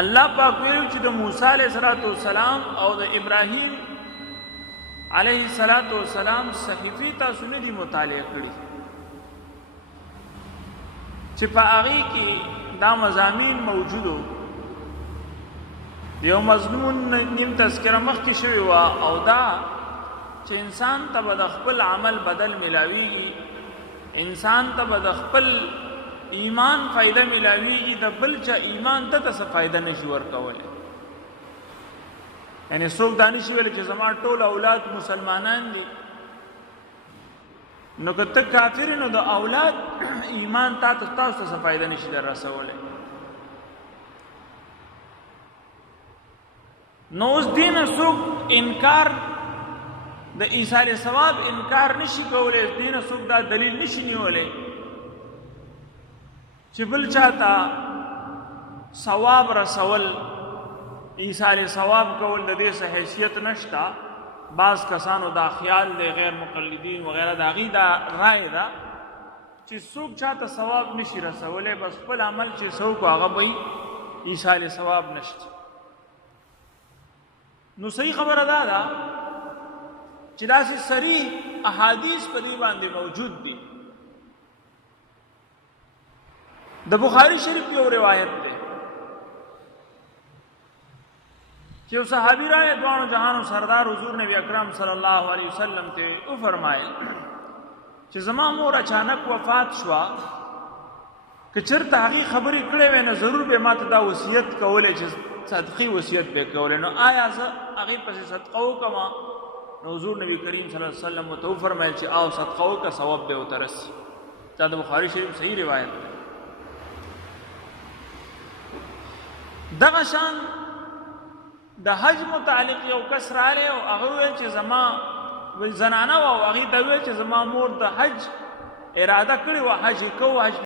الله پاک ویلو چې د موسی علیه السلام او د ابراهیم علیه السلام صحیفې تاسو نه دي مطالعه کړي چې په هغې کې دا مضامین موجودو. یو مضمون نیم تذکره مخکې شوې وه او دا چې انسان ته به د خپل عمل بدل ملاویږي، انسان ته به د خپل ایمان فائدہ ملاویږي، د بل چا ایمان ته څه فائدہ نشي ورکولی. یعنی څوک دا نشي ویلی چې زما ټول اولاد مسلمانان دي، نو که ته کافر نو د اولاد ایمان تاسو ته څه فائدہ نشي در رسولی. نو اوس دین څوک انکار د ایثار ثواب انکار نشي کولی، دین څوک دا دلیل نشي نیولی چې بل چاته ثواب رسول، ایثار ثواب کول د دې څه حیثیت نشته. بعض کسانو دا خیال دی، غیر مقلدین وغیرہ دا غي دا رائے ده چې څوک چاته ثواب نشي رسولی، بس خپل عمل چې څوک هغه به ایثار ثواب نشته. نو صحیح خبره دا ده چې داسې صریح احادیث په دې باندې موجود دي. د بخاری شریف یو روایت ده چې یو صحابي راغی، دوانو جهانو سردار حضور نبی اکرم صلی الله علیه وسلم ته او فرمایل چې زما مور اچانک وفات شوه، که چېرته هغې خبرې کړې وی نه ضرور به ما ته دا وصیت کولی چې صدقې وصیت به کولی، نو آیا زه هغې پسې صدقه وکړم؟ نو حضور نبی کریم صلی الله علیه وسلم ورته وفرمیل چې او صدقه وکړه، ثواب به ورته رسي. دا د بخاري شریف صحیح روایت دی. دغه شان د حج متعلق یو کس راغلی او هغه وویل چې زما زنانه وه او هغې ته وویل چې زما مور د حج اراده کړې وه، حج یې کوو، حج